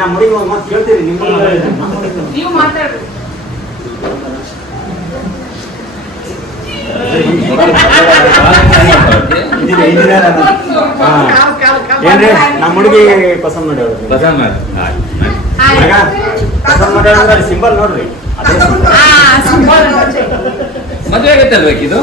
ನಮ್ಮ ಹುಡುಗಿ ಮತ್ತೆ ಕೇಳ್ತೀರಿ ನಿಮ್ಮ ನೀವು ಮಾತಾಡ್ರಿ. ಏನ್ರಿ ನಮ್ಮ ಹುಡುಗಿ ಪಸಂದ್ ನೋಡಿ ಪಸಂದ್ ಮಾಡಿ ಸಿಂಬಲ್ ನೋಡ್ರಿ ಮದುವೆ ಆಗತ್ತಲ್ಬೇಕಿದು.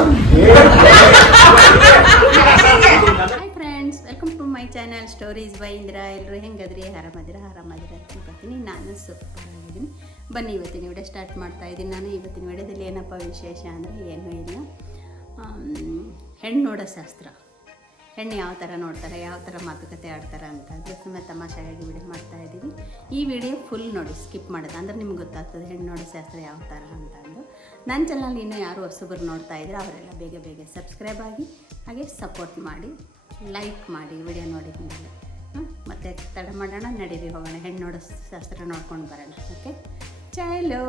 Hi friends, welcome to my channel stories by Indira. ಎಲ್ಲರೂ ಹೆಂಗದ್ರಿ? ಆರಾಮದಿರಾ ಅನ್ಕೋತೀನಿ. ನಾನು ಸೂಪರ್ ಆಗಿದ್ದೀನಿ. ಬನ್ನಿ ಇವತ್ತಿನ ವಿಡಿಯೋ ಸ್ಟಾರ್ಟ್ ಮಾಡ್ತಾ ಇದ್ದೀನಿ. ನಾನು ಇವತ್ತಿನ ವಿಡಿಯೋದಲ್ಲಿ ಏನಪ್ಪ ವಿಶೇಷ ಅಂದರೆ ಏನೂ ಇಲ್ಲ, ಹೆಣ್ಣು ನೋಡೋ ಶಾಸ್ತ್ರ. ಹೆಣ್ಣು ಯಾವ ಥರ ನೋಡ್ತಾರೆ, ಯಾವ ಥರ ಮಾತುಕತೆ ಆಡ್ತಾರೆ ಅಂತ ಸುಮ್ಮನೆ ತಮಾಷೆಗಾಗಿ ವಿಡಿಯೋ ಮಾಡ್ತಾಯಿದ್ದೀವಿ. ಈ ವಿಡಿಯೋ ಫುಲ್ ನೋಡಿ, ಸ್ಕಿಪ್ ಮಾಡೋದು ಅಂದರೆ ನಿಮ್ಗೆ ಗೊತ್ತಾಗ್ತದೆ ಹೆಣ್ಣು ನೋಡೋ ಶಾಸ್ತ್ರ ಯಾವ ಥರ ಅಂತಂದು. ನನ್ನ ಚಾನಲ್ ಇನ್ನೂ ಯಾರು ಹೊಸಬರು ನೋಡ್ತಾ ಇದ್ರೆ ಅವರೆಲ್ಲ ಬೇಗ ಬೇಗ ಸಬ್ಸ್ಕ್ರೈಬ್ ಆಗಿ, ಹಾಗೆ ಸಪೋರ್ಟ್ ಮಾಡಿ, ಲೈಕ್ ಮಾಡಿ ವಿಡಿಯೋ ನೋಡಿದ ಮೇಲೆ. ಮತ್ತು ತಡ ಮಾಡೋಣ, ನಡೀರಿ ಹೋಗೋಣ, ಹೆಣ್ಣು ನೋಡೋ ಶಾಸ್ತ್ರ ನೋಡ್ಕೊಂಡು ಬರೋಣ. ಓಕೆ, ಚಲೋ.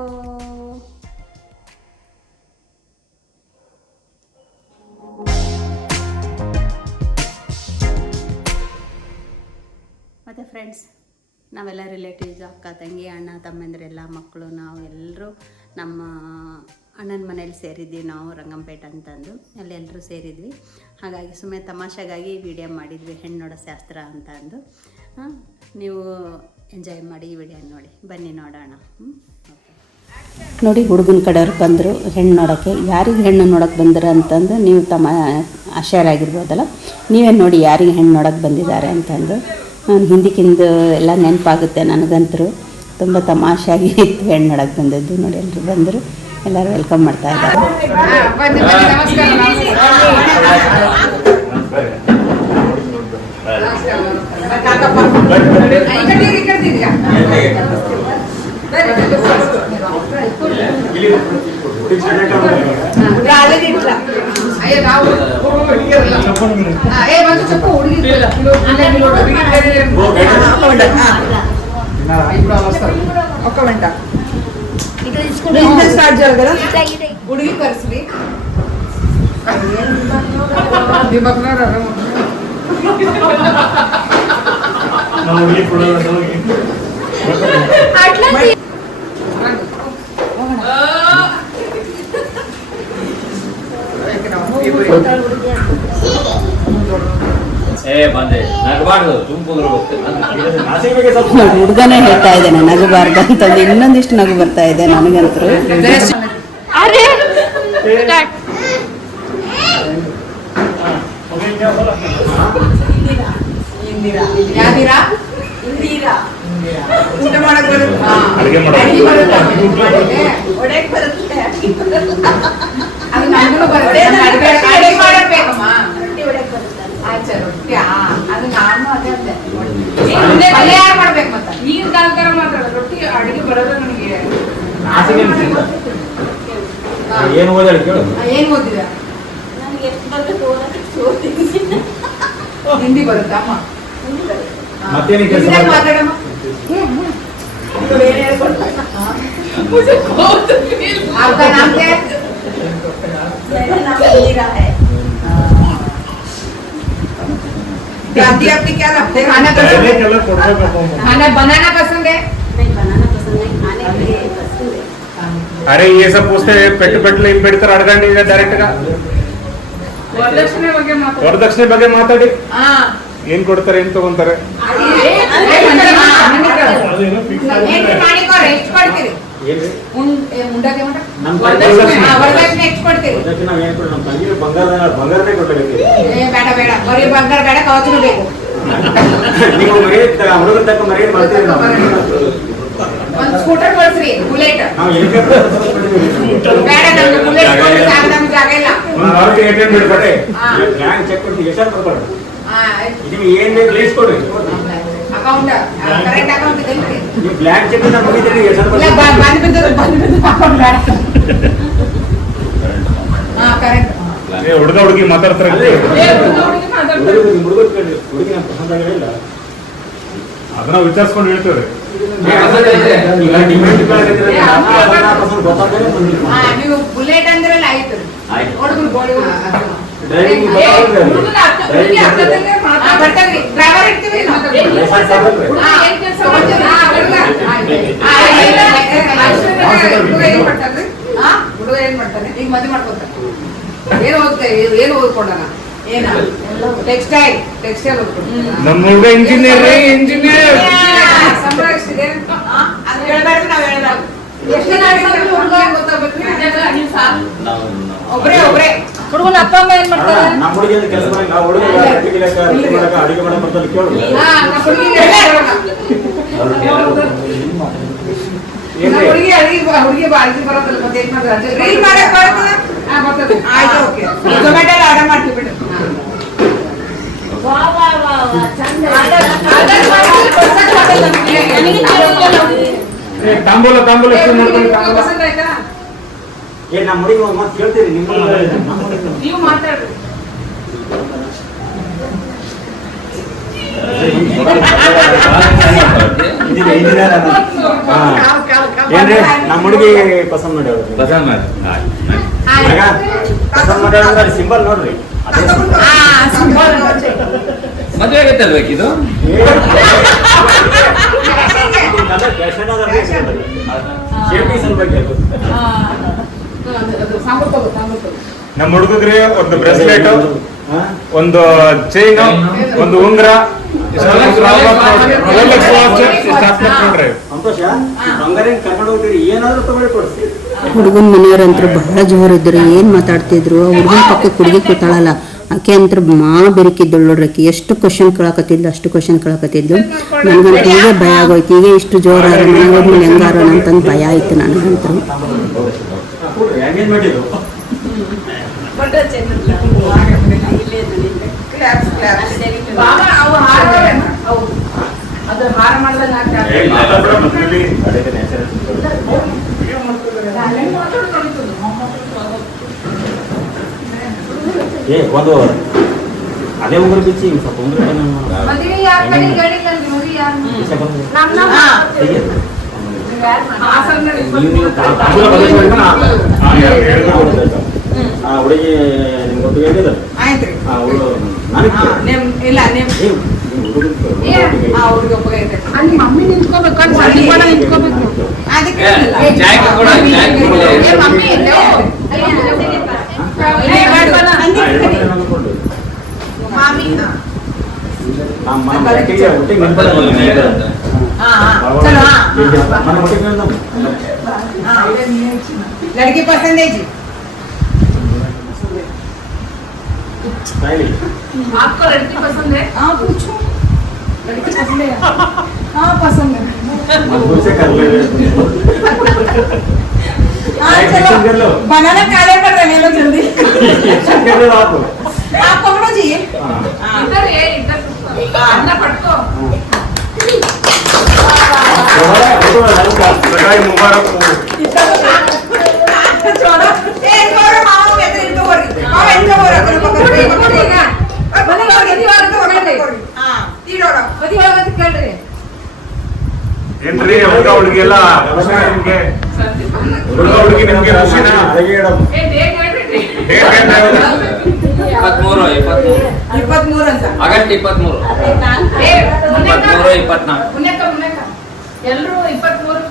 ಮತ್ತು ಫ್ರೆಂಡ್ಸ್, ನಾವೆಲ್ಲ ರಿಲೇಟಿವ್ಸ್, ಅಕ್ಕ ತಂಗಿ, ಅಣ್ಣ ತಮ್ಮಂದಿರೆಲ್ಲ, ಮಕ್ಕಳು, ನಾವು ಎಲ್ಲರೂ ನಮ್ಮ ಅಣ್ಣನ ಮನೇಲಿ ಸೇರಿದ್ವಿ. ನಾವು ರಂಗಂಪೇಟೆ ಅಂತಂದು ಅಲ್ಲಿ ಎಲ್ಲರೂ ಸೇರಿದ್ವಿ. ಹಾಗಾಗಿ ಸುಮ್ಮನೆ ತಮಾಷೆಗಾಗಿ ವಿಡಿಯೋ ಮಾಡಿದ್ವಿ, ಹೆಣ್ಣು ನೋಡೋ ಶಾಸ್ತ್ರ ಅಂತ ಅಂದು. ನೀವು ಎಂಜಾಯ್ ಮಾಡಿ ಈ ವಿಡಿಯೋ ನೋಡಿ. ಬನ್ನಿ ನೋಡೋಣ. ನೋಡಿ, ಹುಡುಗನ ಕಡೆಯವ್ರು ಬಂದರು ಹೆಣ್ಣು ನೋಡೋಕ್ಕೆ. ಯಾರಿಗೆ ಹೆಣ್ಣು ನೋಡೋಕ್ಕೆ ಬಂದರು ಅಂತಂದು ನೀವು ಶೇರ್ ಆಗಿರ್ಬೋದಲ್ಲ, ನೀವೇ ನೋಡಿ ಯಾರಿಗೆ ಹೆಣ್ಣು ನೋಡೋಕ್ಕೆ ಬಂದಿದ್ದಾರೆ ಅಂತಂದು. ಹಿಂದಿಕ್ಕಿಂದು ಎಲ್ಲ ನೆನಪಾಗುತ್ತೆ ನನಗಂತರೂ. ತುಂಬ ತಮಾಷೆಯಾಗಿ ಇತ್ತು ಹೆಣ್ಣು ನೋಡೋಕ್ಕೆ ಬಂದದ್ದು. ನೋಡಿ, ಎಲ್ಲರೂ ಬಂದರು, ಎಲ್ಲರೂ ವೆಲ್ಕಮ್ ಮಾಡ್ತಾ ಇದ್ದಾರೆ. ಹುಡುಗಿ ಕರ್ಸ್ರಿ. ಹುಡುಗನೇ ಹೇಳ್ತಾ ಇದ್ದೇನೆ ನಗಬಾರ್ದು ಅಂತಂದು. ಇನ್ನೊಂದಿಷ್ಟು ನಗು ಬರ್ತಾ ಇದೆ ನನಗಂತೂ. ಈಗಿನ ಕಾಲ ತರ ಮಾತ್ರ ರೊಟ್ಟಿ ಅಡಿಗೆ ಬರೋದು ನನಗೆ. ಏನು ಓದಿದ? ಹಿಂದಿ ಬರುತ್ತಾ ಅಮ್ಮ? ಮಾತಾಡಮ್ಮ. आपकी क्या लगता है? खाना खाना बनाना पसंद है? नहीं, बनाना पसंद नहीं, खाने के लिए पसंद है. अरे ये सब पूछते ಪೆಟ್ಟು ಇಲ್ಲಿ ಬಿಡ್ತಾರೆ ಅಡ್ಗಂಡಿಗೆ ಡೈರೆಕ್ಟ್ గా. ವರದಕ್ಷಿಣೆ ಬಗ್ಗೆ ಮಾತಾಡಿ. ಏನ್ ಕೊಡ್ತಾರೆ, ಏನ್ ತಗೊಂತಾರೆ? ಬಂಗಾರನೇ ಕೊಡ್ತೀವಿ. ಬೇಡ ಬೇಡ, ಬರೀ ಬಂಗಾರ ಬೇಡ, ಕವಚನೂ ಬೇಕು. ನೀವು ಹುಡುಗರ ತಕ್ಕ ಮರ್ಯಾದೆ ಮಾಡ್ತೀವಿ ನಾವು. ಒಂದು ಸ್ಕೂಟರ್ ಕಳಿಸ್ರಿ, ಬುಲೆಟ್. ಬೇಡ, ನಮ್ಗೆ ಬುಲೆಟ್ ನಮ್ಗೆ ಜಾಗ ಇಲ್ಲ. ಬ್ಯಾಂಕ್ ಚೆಕ್ ಕೊಡ್ತೀವಿ, ಎಷ್ಟು ಕೊಡ್ಬಾರ್ದು. ನಿಮ್ಗೆ ಏನ್ ಬೇಕು ಲೀಸ್ ಕೊಡ್ರಿ. ಅಕೌಂಟ್ ಕರೆಂಟ್ ಅಕೌಂಟ್ ಇದೆ. ನೀವು ಬ್ಲ್ಯಾಂಕ್ ಚೆಕ್ ನಮ್ಗೆ ಮುಗಿದ್ರಿ ಎಷ್ಟು ಬಂದು ಅಕೌಂಟ್ ಬೇಡ. ಕರೆಂಟ್ ಹುಡುಗ ಹುಡುಗಿ ಮಾತಾಡ್ತಾರೆ. ಹುಡುಗಿ ನಮ್ಮ ಪಸಂದ್ ಆಗಿಲ್ಲ, ಅದನ್ನ ವಿಚಾರಿಸ್ಕೊಂಡು ಹೇಳ್ತೇವೆ. ನೀವು ಬುಲೆಟ್ ಅಂದ್ರಲ್ಲ ಆಯ್ತು. ಡ್ರೈವರ್ ಇರ್ತೀವಿ. ಹುಡುಗ ಏನ್ ಮಾಡ್ತಾನ್ರಿ? ಹುಡುಗ ಏನ್ ಮಾಡ್ತಾನೆ? ಈಗ ಮದುವೆ ಮಾಡ್ಕೊತಾನೆ. ಏನು ಓದ್ಕೊಂಡಾನ? ಏನ? ಟೆಕ್ಸ್ಟೈಲ್ ಓದ್ಕೊಂಡ. ನಮ್ಮ ಹುಡುಗ ಇಂಜಿನಿಯರ್. ಸಂಬಳ ಎಷ್ಟಿದೆ? ಅದು ಹೇಳ್ಬಾರ್ದು, ನಾವ್ ಹೇಳ್ಬಾರ್ದು. ಎಷ್ಟು ಜನ ಆಗಿದ್ರು ಹುಡುಗ ಗೊತ್ತಾಗ್ಬೇಕು. ಒಬ್ರೇ ಹುಡುಗನ ಅಪ್ಪ ಅಮ್ಮ ಏನ್ ಮಾಡ್ತಾರೆ? ನಮ್ಮ ಹುಡುಗಿ ಕೆಲಸ ಮಾಡಂಗ ಹುಡುಗ ಅಡಿಗೆ ಮಾಡಕ್ ಬರ್ತಾನೆ ಕೇಳು. ಹುಡುಗಿ ಅಡಿಗೆ ಬರೋದಿಲ್ಲ, ಮತ್ತೆ ಏನ್ ಮಾಡ್ತಾರೆ? ರೀಲ್ ಮಾಡಕ್ ಬರ್ತದೆ? ಬರ್ತದೆ. ಆಯ್ತು, ಓಕೆ. ಝೊಮ್ಯಾಟೊ ಆರ್ಡರ್ ಮಾಡ್ತೀವಿ ಬಿಡು. ತಾಂಬೂಲ ಎಷ್ಟು ಮಾಡ್ಕೊಂಡು ಪಸಂದ್ ಆಯ್ತಾ? ನಮ್ಮ ಹುಡುಗಿ ಮತ್ತೆ ಕೇಳ್ತೀರಿ ನಿಮ್ಮ ನೀವು ಮಾತಾಡ್ರಿ. ಏನ್ರಿ ನಮ್ಮ ಹುಡುಗಿ ಪಸಂದ್ ಮಾಡಿ ಪಸಂದ್ ಮಾಡಿ ಪಸಂದ್ ಮಾಡಿ ಸಿಂಬಲ್ ನೋಡ್ರಿ ಮದುವೆ ಆಗೈತಲ್ವ ಇದು? ನಮ್ಮ ಹುಡುಗರಿಗೆ ಒಂದು ಬ್ರೆಸ್ಲೆಟ್, ಒಂದು ಚೈನ್, ಒಂದು ಉಂಗ್ರ, ಹುಡುಗನ ಮನೆಯವರಂತೂ ಬಹಳ ಜೋರಿದ್ರು. ಏನು ಮಾತಾಡ್ತಿದ್ರು. ಹುಡುಗನ ಪಕ್ಕ ಹುಡುಗಿ ಕೂತಾಳಲ್ಲ, ಆಕೆ ಅಂತ ಬೆರಕಿದ್ದಳು ನೋಡ್ರಿ. ಆಕೆ ಎಷ್ಟು ಕ್ವಶನ್ ಕೇಳಕತ್ತಿದ್ಲು, ಅಷ್ಟು ಕ್ವಶನ್ ಕೇಳಕತ್ತಿದ್ಲು. ನನಗಂತೂ ಹೀಗೆ ಭಯ ಆಗೋಯ್ತು. ಈಗ ಇಷ್ಟು ಜೋರಾರ ಮನೆಗೆ ಹೋದ್ಮೇಲೆ ಹೆಂಗಾರೋಣ ಅಂತಂದು ಭಯ ಆಯ್ತು ನನಗಂತೂ. ಒಂದು ಅದೇ ಉಂಗ್ರ ಬಿಚ್ಚಿ ಸ್ವಲ್ಪ ಉಂಗ್ರ ಹುಡುಗಿ ನಿಮ್ಗೆ ಗೊತ್ತು ಹೇಳಿದ ಮಮ್ಮಿ ನಿಂತ್ಕೋಬೇಕು. लड़की पसंद है जी? आपको लड़की पसंद है? हाँ पूछो। लड़की पसंद है? हाँ पसंद है। चलो बनाना काले कर रहे हैं लोग जल्दी। आप पकड़ो जी। इधर ये इधर अंदर पटको। मुबारक ಏನ್ರಿ ಹುಡುಗ ಹುಡುಗಿಯೆಲ್ಲ ನಿಮ್ಗೆ? ಹುಡುಗ ಹುಡುಗಿ ನಿಮ್ಗೆ ಖುಷಿನಾ? 23 ಅಂತ ಆಗಸ್ಟ್ 23 24 ಎಲ್ಲರೂ 23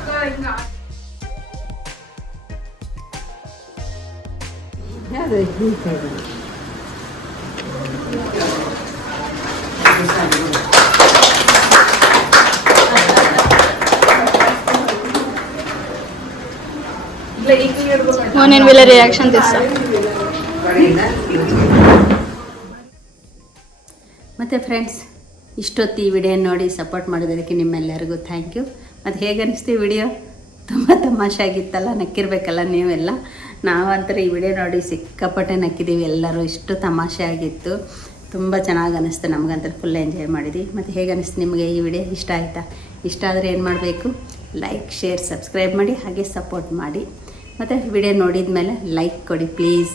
నేను వీళ్ళ రియాక్షన్ తీస్తా. ಮತ್ತು ಫ್ರೆಂಡ್ಸ್, ಇಷ್ಟೊತ್ತು ಈ ವಿಡಿಯೋ ನೋಡಿ ಸಪೋರ್ಟ್ ಮಾಡೋದಕ್ಕೆ ನಿಮ್ಮೆಲ್ಲರಿಗೂ ಥ್ಯಾಂಕ್ ಯು. ಮತ್ತು ಹೇಗೆ ಅನ್ನಿಸ್ತು ಈ ವಿಡಿಯೋ? ತುಂಬ ತಮಾಷೆ ಆಗಿತ್ತಲ್ಲ, ನಕ್ಕಿರ್ಬೇಕಲ್ಲ ನೀವೆಲ್ಲ. ನಾವಂತರ ಈ ವಿಡಿಯೋ ನೋಡಿ ಸಿಕ್ಕಾಪಟ್ಟೆ ನಕ್ಕಿದ್ದೀವಿ ಎಲ್ಲರೂ. ಇಷ್ಟು ತಮಾಷೆ ಆಗಿತ್ತು, ತುಂಬ ಚೆನ್ನಾಗಿ ಅನ್ನಿಸ್ತು. ನಮಗಂತೂ ಫುಲ್ ಎಂಜಾಯ್ ಮಾಡಿದ್ವಿ. ಮತ್ತು ಹೇಗೆ ಅನ್ನಿಸ್ತು ನಿಮಗೆ ಈ ವಿಡಿಯೋ? ಇಷ್ಟ ಆಯಿತಾ? ಇಷ್ಟ ಆದರೆ ಏನು ಮಾಡಬೇಕು? ಲೈಕ್, ಶೇರ್, ಸಬ್ಸ್ಕ್ರೈಬ್ ಮಾಡಿ, ಹಾಗೆ ಸಪೋರ್ಟ್ ಮಾಡಿ. ಮತ್ತು ವಿಡಿಯೋ ನೋಡಿದ ಮೇಲೆ ಲೈಕ್ ಕೊಡಿ ಪ್ಲೀಸ್.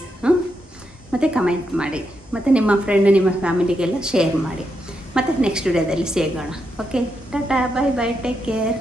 ಮತ್ತು ಕಮೆಂಟ್ ಮಾಡಿ, ಮತ್ತು ನಿಮ್ಮ ಫ್ರೆಂಡ್, ನಿಮ್ಮ ಫ್ಯಾಮಿಲಿಗೆಲ್ಲ ಶೇರ್ ಮಾಡಿ. ಮತ್ತು ನೆಕ್ಸ್ಟ್ ವಿಡಿಯೋದಲ್ಲಿ ಸಿಗೋಣ. Okay, Tata, bye bye, take care.